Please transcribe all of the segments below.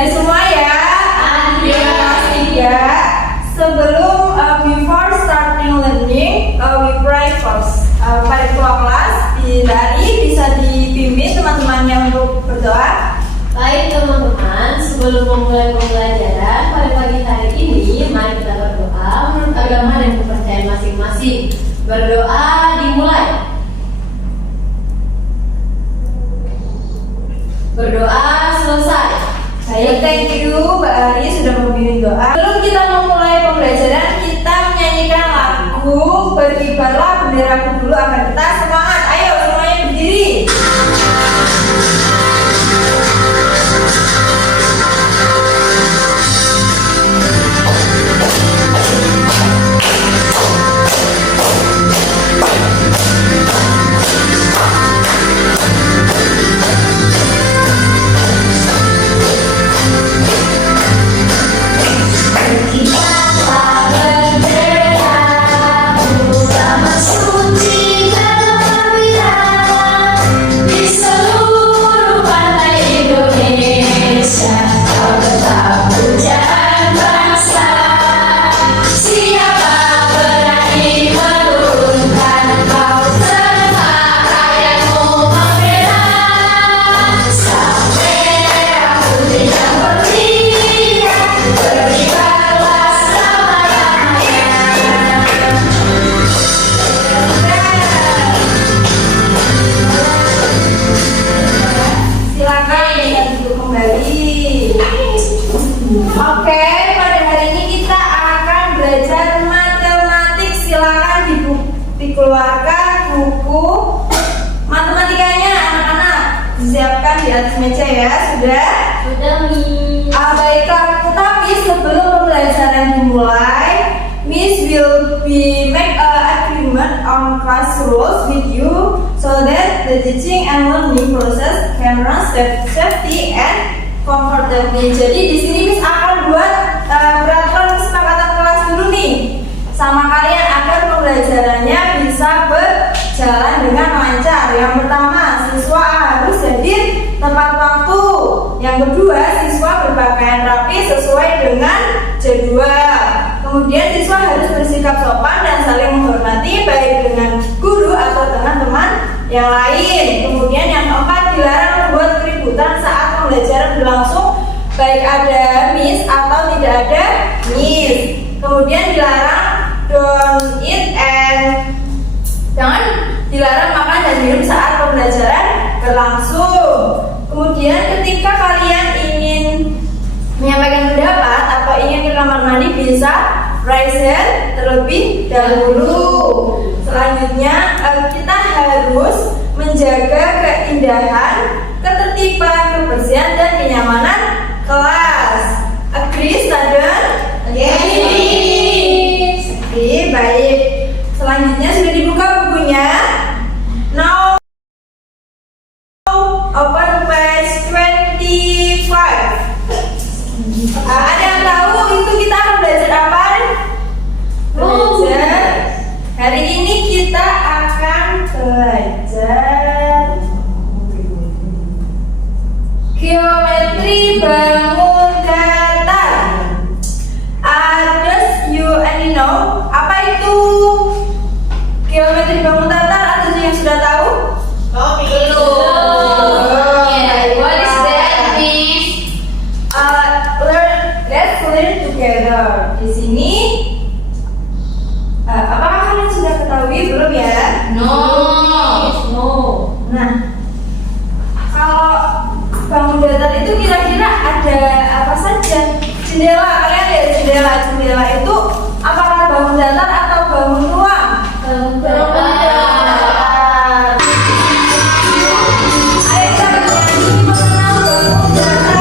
Dari semua ya. Iya. Sebelum before starting learning, we pray first. Pada ketua kelas dari bisa dipimpin teman-temannya untuk berdoa. Baik teman-teman, sebelum memulai pembelajaran pada pagi hari ini, mari kita berdoa menurut agama dan kepercayaan masing-masing. Berdoa dimulai. Berdoa selesai. Saya thank you Mbak Ari sudah membimbing doa. Sebelum kita memulai pembelajaran, kita menyanyikan lagu Berkibarlah Benderaku dulu agar kita semangat. Ayo semuanya berdiri. Oke, pada hari ini kita akan belajar matematik. Silakan dikeluarkan buku matematikanya anak-anak. Disiapkan di atas meja ya, sudah? Sudah, Miss. Baiklah, tetapi sebelum pembelajaran dimulai, Miss will be make a agreement on class rules with you so that the teaching and learning process can run safety and comfortably. Jadi di sini Miss akan buat peraturan kesepakatan kelas dulu nih sama kalian agar pembelajarannya bisa berjalan dengan lancar. Yang pertama, siswa harus hadir tepat waktu. Yang kedua, siswa berpakaian rapi sesuai dengan jadwal. Kemudian siswa harus bersikap sopan dan saling menghormati baik dengan guru atau teman-teman yang lain. Kemudian yang keempat, dilarang membuat keributan saat pembelajaran berlangsung, baik ada Miss atau tidak ada Miss. Kemudian dilarang don't eat and jangan dilarang makan dan minum saat pembelajaran berlangsung. Kemudian ketika kalian ingin menyampaikan pendapat atau ingin ke kamar mandi bisa raise hand terlebih dahulu. Selanjutnya kita harus menjaga keindahan, ketertiban, kebersihan dan kenyamanan kelas. Agree, student? Yes. Oke, baik. Selanjutnya sudah dibuka bukunya. Now open page 25. Ada yang tahu itu kita akan belajar apa? Belajar. Hari ini kita akan belajar geometri bangun datar. Does you any know apa itu geometri bangun datar? Atau yang sudah tahu? What is that, Miss? Let's learn together. Di sini, apakah kalian sudah ketahui belum ya? No. Nah, kalau bangun datar itu kira-kira ada apa saja? Jendela, kalian lihat jendela. Jendela itu apakah bangun datar atau bangun ruang? Bangun datar. Ayo kita bernyanyi mengenal bangun datar.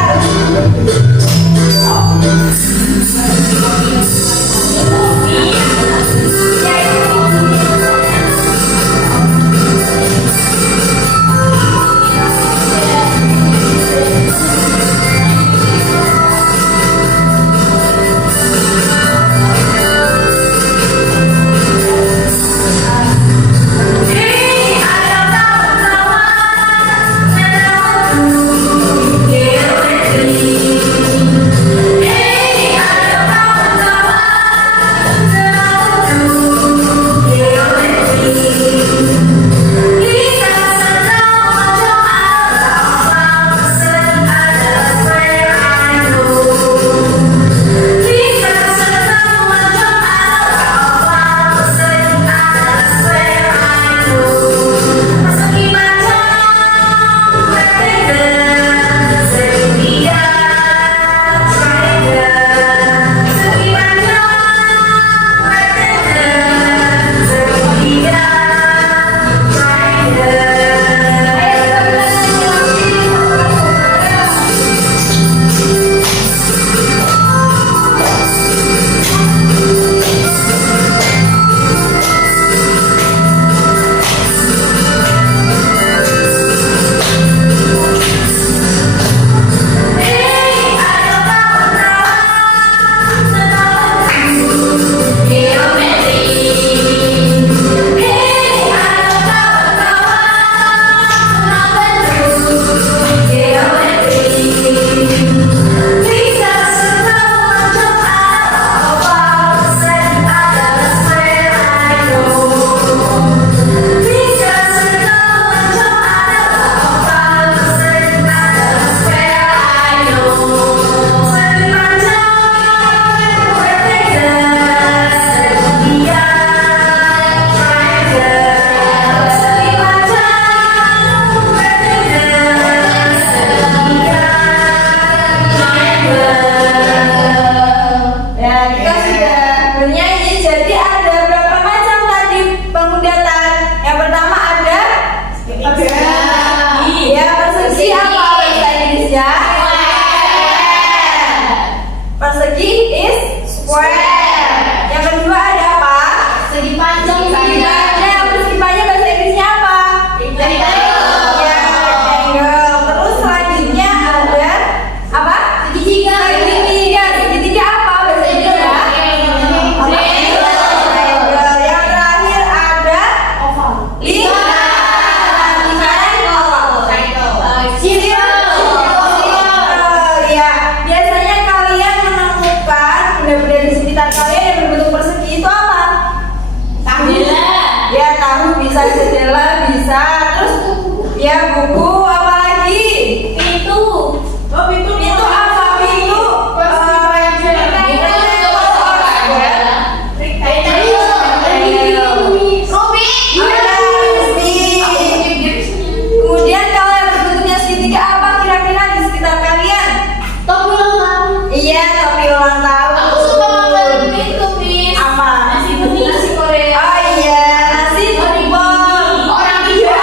Iya, tapi ulang tahun. Aku suka makan itu, Miss. Apa? Nasi kuning, nasi Korea. Oh iya, nasi bom. Orang iya.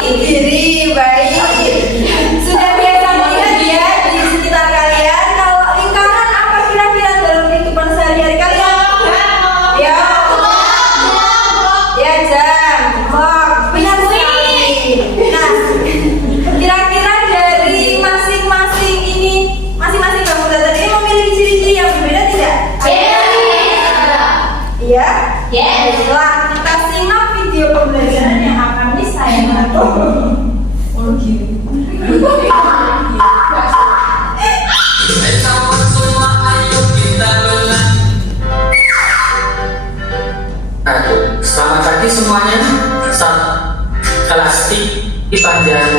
Diri baik. Sudah biasa melihat ya di sekitar kalian. Kalau lingkaran apa kira-kira dalam kehidupan sehari-hari kalian? Ya, ya jam. Oh, benar sekali. Nah, kira-kira dari masing-masing kamu tadi ini memiliki ciri-ciri yang berbeda tidak? Iya. Yes. Baiklah, kita simak video pembelajaran yang akan disayangkan. Selamat pagi semuanya. Kelas I panjang.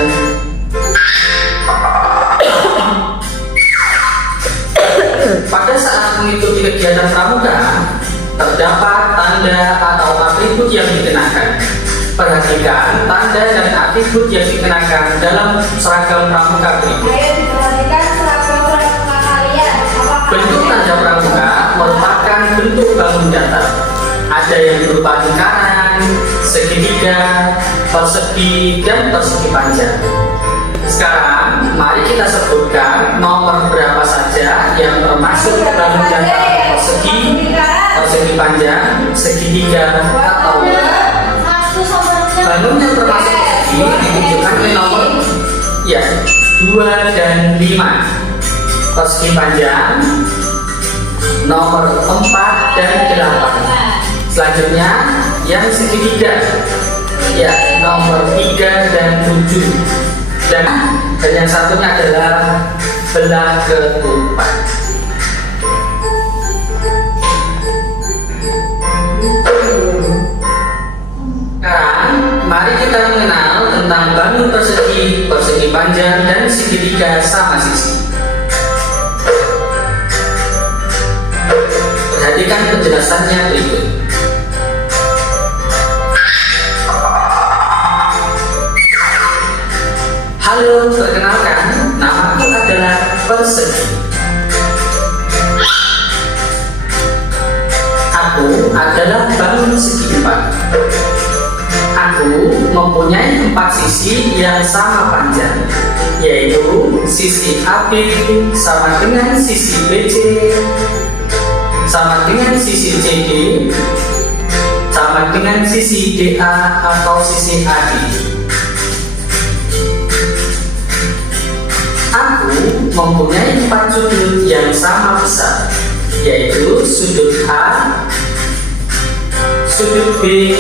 Pada saat mengikuti kegiatan pramuka, terdapat tanda atau atribut yang dikenakan. Perhatikan tanda dan atribut yang dikenakan dalam seragam pramuka berikut. Ayo diperhatikan seragam pramuka kalian. Apakah Bentuk tanda pramuka merupakan bentuk bangun datar. Ada yang berupa lingkaran, segitiga, persegi, dan persegi panjang. Sekarang, mari kita sebutkan nomor berapa saja yang termasuk bangun datar persegi, persegi panjang, segitiga, atau Satu sama bangun yang termasuk persegi ditunjukkan oleh nomor 2 dan 5. Persegi panjang nomor 4 dan 8. Selanjutnya yang segitiga nomor 3 dan 7. Dan yang satunya adalah belah ketupat. Sekarang mari kita mengenal tentang bangun persegi, persegi panjang, dan segitiga sama sisi. Perhatikan penjelasannya berikut. Halo, perkenalkan, namaku adalah Persegi. Aku adalah bangun segi 4. Aku mempunyai 4 sisi yang sama panjang, yaitu sisi AB sama dengan sisi BC, sama dengan sisi CD, sama dengan sisi DA atau sisi AD. Aku mempunyai 4 sudut yang sama besar, yaitu sudut A, sudut B,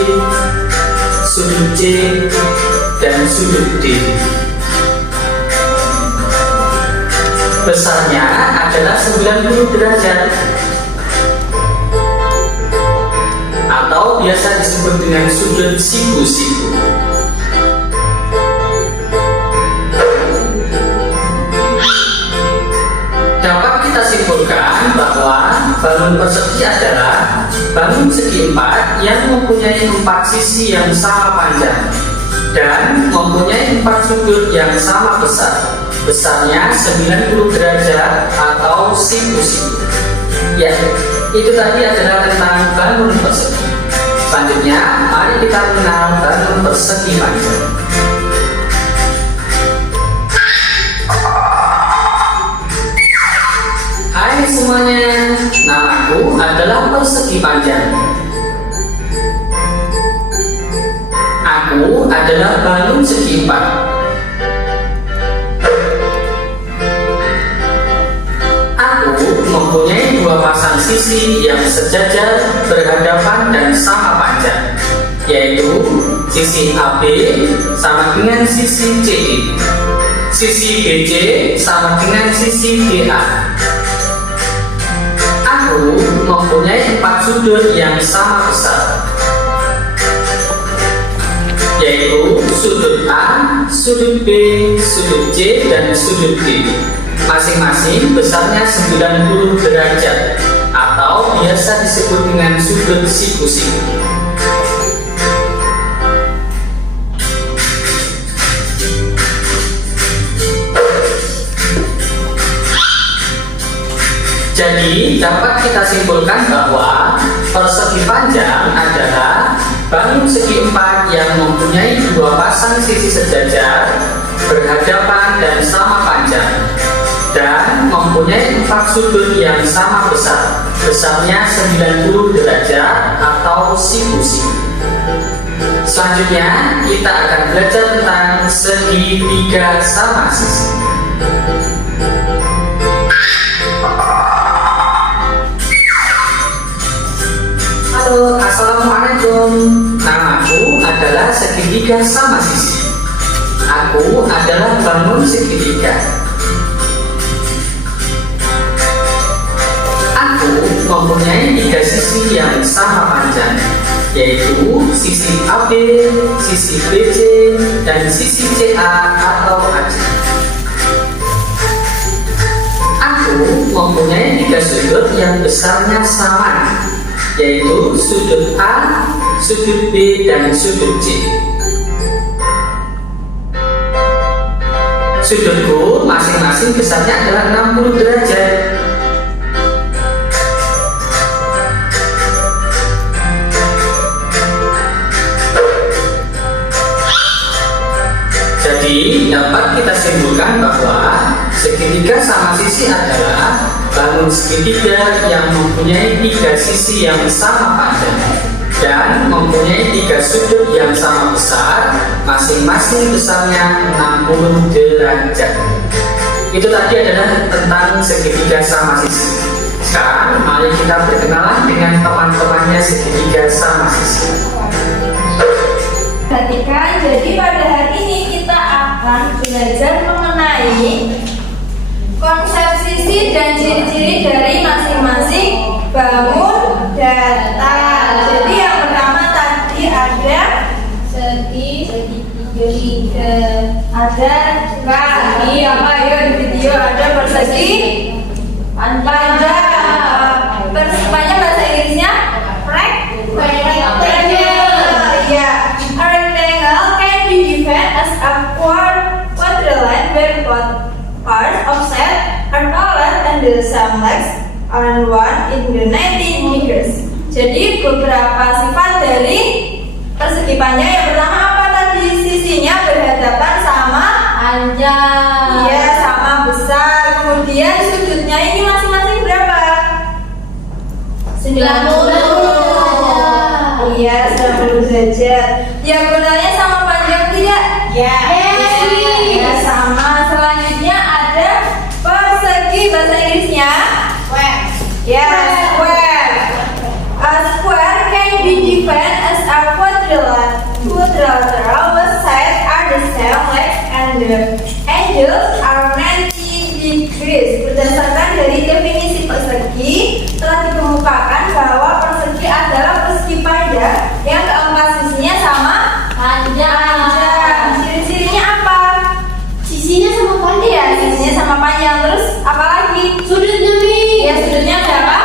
sudut C, dan sudut D. Besarnya adalah 90 derajat, atau biasa disebut dengan sudut siku-siku. Dapat kita simpulkan bahwa bangun persegi adalah bangun segi 4 yang mempunyai 4 sisi yang sama panjang dan mempunyai 4 sudut yang sama besar. Besarnya 90 derajat atau siku-siku. Ya, itu tadi adalah tentang bangun persegi. Selanjutnya, mari kita mengenal bangun persegi panjang. Hai semuanya, namaku adalah Persegi Panjang. Aku adalah bangun segi 4. Aku mempunyai 2 pasang sisi yang sejajar, berhadapan, dan sama panjang, yaitu sisi AB sama dengan sisi CD, sisi BC sama dengan sisi DA. Aku mempunyai 4 sudut yang sama besar, yaitu sudut A, sudut B, sudut C, dan sudut D. Masing-masing besarnya 90 derajat atau biasa disebut dengan sudut siku-siku. Jadi dapat kita simpulkan bahwa persegi panjang adalah bangun segi empat yang mempunyai dua pasang sisi sejajar, berhadapan dan sama panjang, dan mempunyai empat sudut yang sama besar, besarnya 90 derajat atau siku-siku. Selanjutnya kita akan belajar tentang segitiga sama sisi. Halo, assalamualaikum. Namaku adalah segitiga sama sisi. Aku adalah bangun segitiga. Aku mempunyai tiga sisi yang sama panjang, yaitu sisi AB, sisi BC, dan sisi CA atau AC. Aku mempunyai tiga sudut yang besarnya sama, yaitu sudut A, sudut B, dan sudut C. Sudutku masing-masing besarnya adalah 60 derajat. Jadi dapat kita simpulkan bahwa segitiga sama sisi adalah bangun segitiga yang mempunyai tiga sisi yang sama panjang dan mempunyai tiga sudut yang sama besar, masing-masing besarnya 60 derajat. Itu tadi adalah tentang segitiga sama sisi. Sekarang mari kita berkenalan dengan teman-temannya segitiga sama sisi. Perhatikan, jadi pada hari ini kita akan belajar mengenai konsep sisi dan ciri-ciri dari masing-masing bangun datar. Jadi yang pertama tadi ada segitiga, ada kaki apa ya di video, ada persegi panjang. Persegi panjang bahasa Inggrisnya rectangle. Ya, a rectangle can be defined as a quadrilateral where both parts offset are taller than the same length and one in the 90 degrees. Jadi beberapa sifat dari persegi panjang. Yang pertama apa tadi? Sisinya berhadapan sama panjang. Iya, sama besar. Kemudian sudutnya ini masing-masing berapa? 90. Iya, 90 derajat. Diagonalnya sama panjang tidak? Ya. Ya, sama. Selanjutnya ada persegi, bahasa Inggrisnya square. Ya, square. A square can be defined as a quadrilateral whose sides are the same length and the angles are 90 degrees. Berdasarkan dari definisi persegi, telah dikemukakan bahwa persegi adalah persegi panjang yang keempat sisinya sama panjang. Ciri-cirinya apa? Sisinya sama panjang. Iya, sisinya sama panjang. Terus apa lagi? Sudutnya Mi. Ya, sudutnya berapa?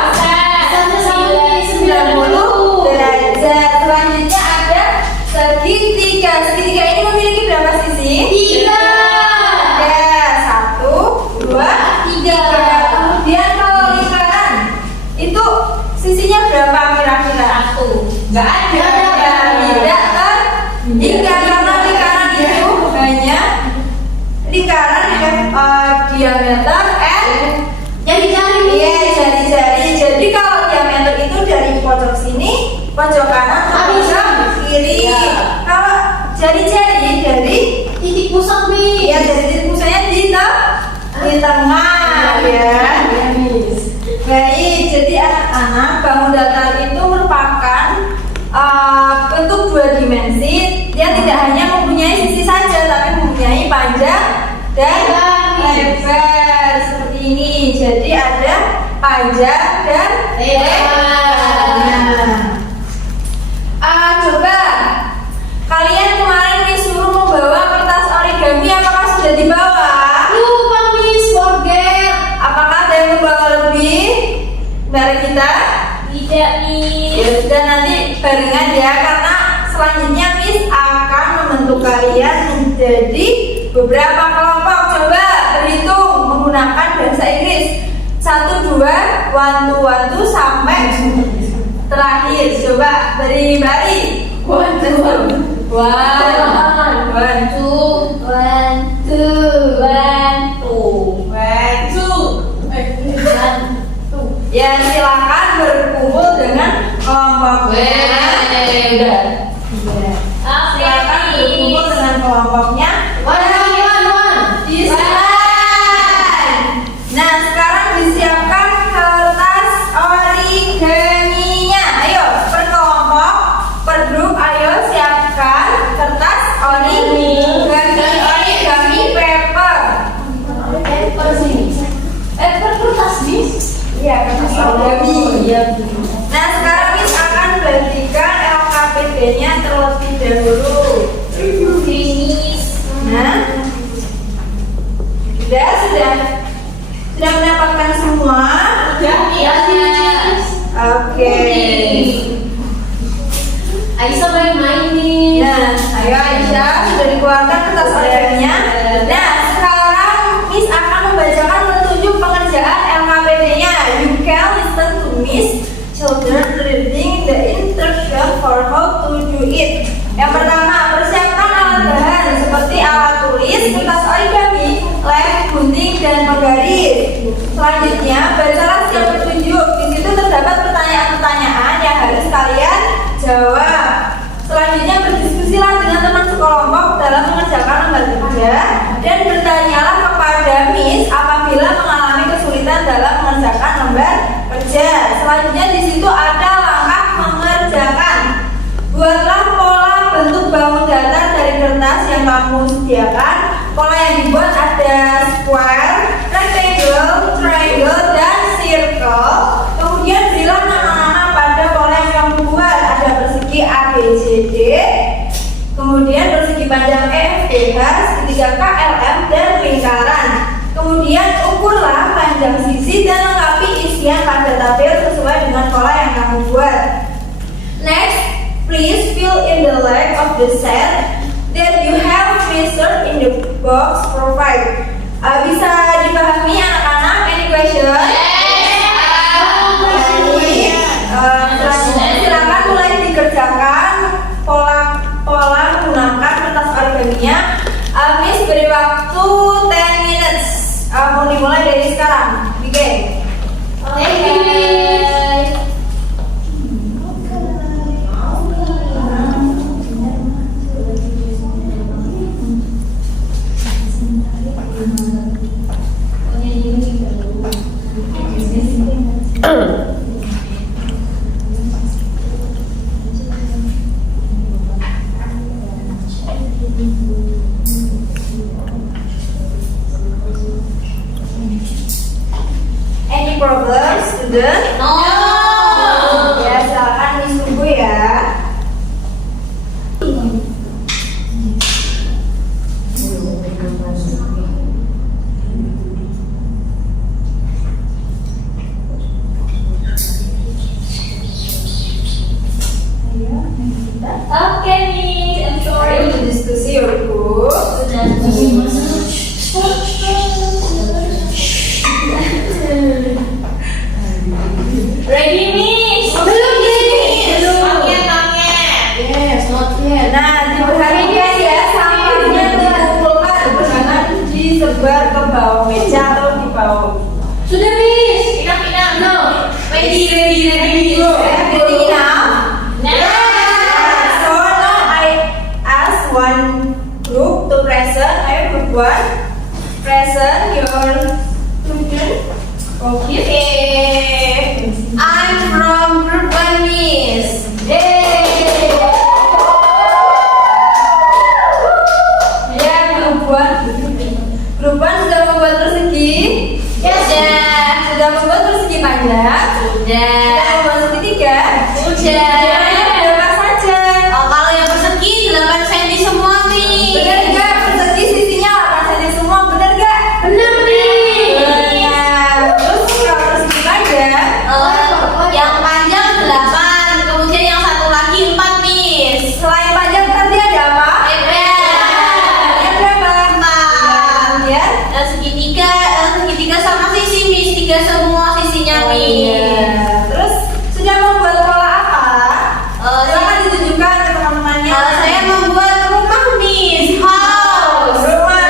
90 derajat. Selanjutnya ada segitiga. Segitiga ini memiliki berapa sisi? 3. Ada 1, 2, 3. Kemudian kalau lingkaran itu sisinya berapa kira-kira? 1. Nggak ada. Tidak terhingga karena lingkaran itu hanya lingkaran diameter Jari-jari. Iya, jari-jari. Jadi kalau diameter itu dari pojok sini, pojok kanan, pojok kiri. Ya. Kalau jari-jari dari Titik pusat Mi. ya dari titik pusatnya di tengah ya. Baik, jadi anak-anak bangun datar itu merupakan bentuk dua dimensi. Dia tidak hanya mempunyai sisi saja, tapi mempunyai panjang dan lebar seperti ini. Jadi ada panjang dan lebar. Coba kalian kemarin disuruh membawa kertas origami, apakah sudah dibawa? Lupa Miss, forget. Apakah ada yang membawa lebih dari kita? Tidak Miss. Ya sudah, nanti barengan ya, karena selanjutnya Miss akan membentuk kalian menjadi beberapa kelompok. Coba berhitung menggunakan bahasa Inggris. 1, 2, 1 sampai terakhir. Coba dari Bari. 1, 2, 1, 2, 1. Ya, silakan berkumpul dengan kelompoknya. Silakan berkumpul dengan kelompoknya. Nah, sekarang disiapkan kertas origaminya. Ayo, per kelompok, per grup, ayo siapkan kertas origami paper. Iya, kertas origami. Nah, sekarang Miss akan bagikan LKPD-nya terlebih dahulu. Nah, sudah mendapatkan semua? Oke. Aisyah main-main nih. Nah, ayo Aisyah, sudah dikeluarkan kertas origaminya. Nah, sekarang Miss akan membacakan petunjuk pengerjaan LKPD-nya. You can listen to Miss Children reading the instruction for how to do it. Yang pertama, persiapkan alat bahan seperti alat tulis, kertas origami, lem, gunting, dan penggaris. Selanjutnya, bacalah setiap petunjuk. Di situ terdapat pertanyaan-pertanyaan yang harus kalian jawab. Selanjutnya, berdiskusilah dengan teman sekelompok dalam mengerjakan lembar kerja dan bertanyalah kepada Miss apabila mengalami kesulitan dalam mengerjakan lembar kerja. Selanjutnya di situ ada langkah mengerjakan. Buatlah pola bentuk bangun datar dari kertas yang kamu sediakan. Pola yang dibuat ada square, rectangle, triangle, dan circle. Kemudian berilah nama-nama pada pola yang kamu buat. Ada persegi ABCD, kemudian persegi panjang EFGH, segitiga KLM, dan lingkaran. Kemudian ukurlah panjang sisi dan lengkapi isian pada tabel sesuai dengan pola yang kamu buat. Next, please fill in the length of the set that you have measured in the box provided. Bisa dipahami anak-anak? Any question? Selanjutnya silakan mulai dikerjakan pola menggunakan kertas origaminya. Miss beri waktu 10 minutes. Mau dimulai dari sekarang. Begin. Any problems, student? No. Ya, silakan Miss tunggu ya. Oke nih, I'm sorry. Ayo diskusi your book. Ready, Miss? Belum, Miss. Yes, not yet. Nah, diperhatikan ya, sampahnya dikumpulkan, jangan disebar ke bawah meja atau di bawah. Sudah, Miss. Enough. No. Ready. Ready now? So now I ask one group to present. Ayo group 1, present your student. Okay. I'm from group 1, Miss. Ya, group 1 sudah membuat persegi. Yes. Sudah membuat persegi panjang. Sudah. Sudah membuat segitiga. Sudah. Berapa saja? Oh, kalau yang persegi 8 cm semua, Miss. Benar nggak? Persegi sisinya 8 cm semua, benar nggak? Benar, Miss. Benar. Terus kalau persegi panjang, Yang panjang 8, kemudian yang satu lagi 4, Miss. selain panjang tadi ada apa? Lebar. Ada berapa? 4. Kemudian Dan segi segitiga sama sisi Miss, 3 semua sisinya Oh, Miss. iya. Terus sudah membuat pola apa? Silakan ditunjukkan ke teman-temannya. Saya membuat rumah Miss, house. Rumah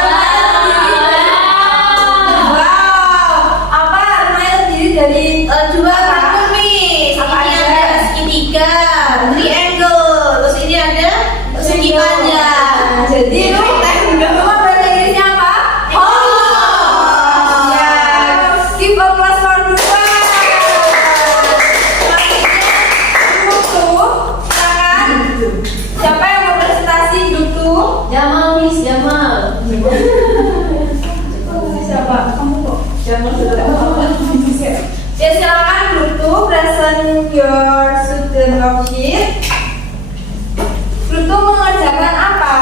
wow. Apa rumahnya terdiri dari 2 bangun Miss. Apa Ini aja? ada segitiga, triangle, terus ini ada segi panjang. Jadi rumah bahasa Inggrisnya apa? House. Ya, give a plus for Dua. Selanjutnya grup 2, silakan. Siapa yang mau presentasi grup 2? Jamal Miss, Jamal. Siapa? Kamu kok? Jamal sudah ya, silakan grup 2 present your student worksheet. Grup 2 mengerjakan apa?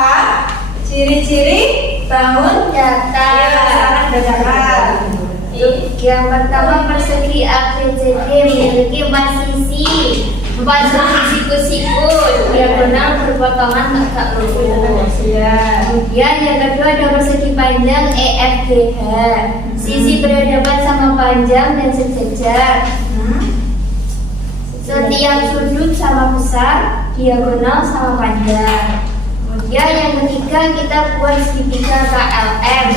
Ciri-ciri bangun Data. ya, silakan bacakan. Yang pertama, persegi ABCD memiliki 4 sisi, 4 sisi siku-siku, diagonal berpotongan tegak lurus. Ya. Kemudian yang kedua ada persegi panjang EFGH, sisi berhadapan sama panjang dan sejajar. Setiap sudut sama besar, diagonal sama panjang. Kemudian yang ketiga kita buat segitiga KLM.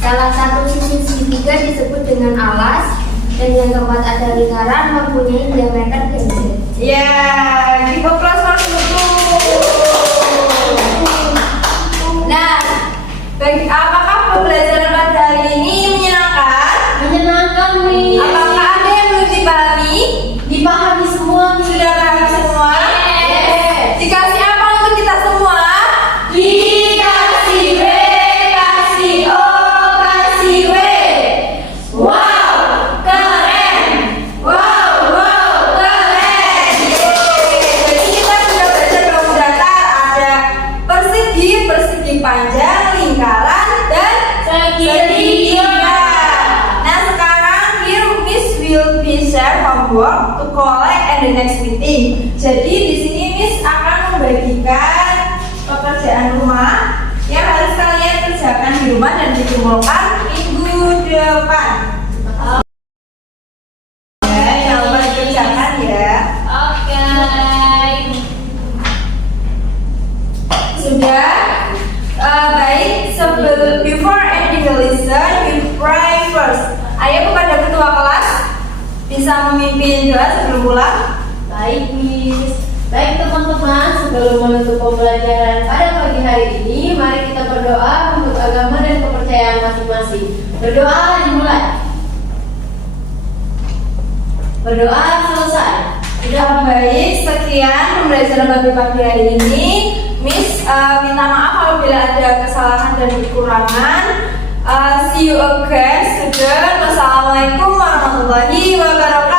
Salah satu sisi segitiga disebut dengan alas, dan yang keempat ada lingkaran mempunyai diameter dan z. Ya, give a plus for grup 2. Nah, apakah pembelajaran pada hari ini menyenangkan? Menyenangkan Miss. Apakah ada yang belum dipahami? Dipahami semua Miss. Sudah paham semua? Yes. Dikasih apa untuk kita semua? Dikasih W, kasih O, kasih W. Wow, keren! Wow, keren! Jadi kita sudah belajar bangun datar. Ada persegi, persegi panjang, lingkaran, dan segitiga. Nah, sekarang here Miss will be share homework to collect and the next meeting. Jadi di sini Miss akan membagikan pekerjaan rumah yang harus kalian kerjakan di rumah dan dikumpulkan minggu depan. Ya, yang lupa dikerjakan ya. Oke. Sudah. Baik, before ending the lesson, we pray first. Ayo kepada ketua kelas bisa memimpin doa sebelum pulang. Baik Miss. Baik teman-teman, sebelum menutup pembelajaran pada pagi hari ini, mari kita berdoa untuk agama dan kepercayaan masing-masing. Berdoa dimulai. Berdoa selesai. Sudah baik, sekian pembelajaran pada pagi hari ini. Miss minta maaf apabila ada kesalahan dan kekurangan. See you again, student. Wassalamualaikum warahmatullahi wabarakatuh.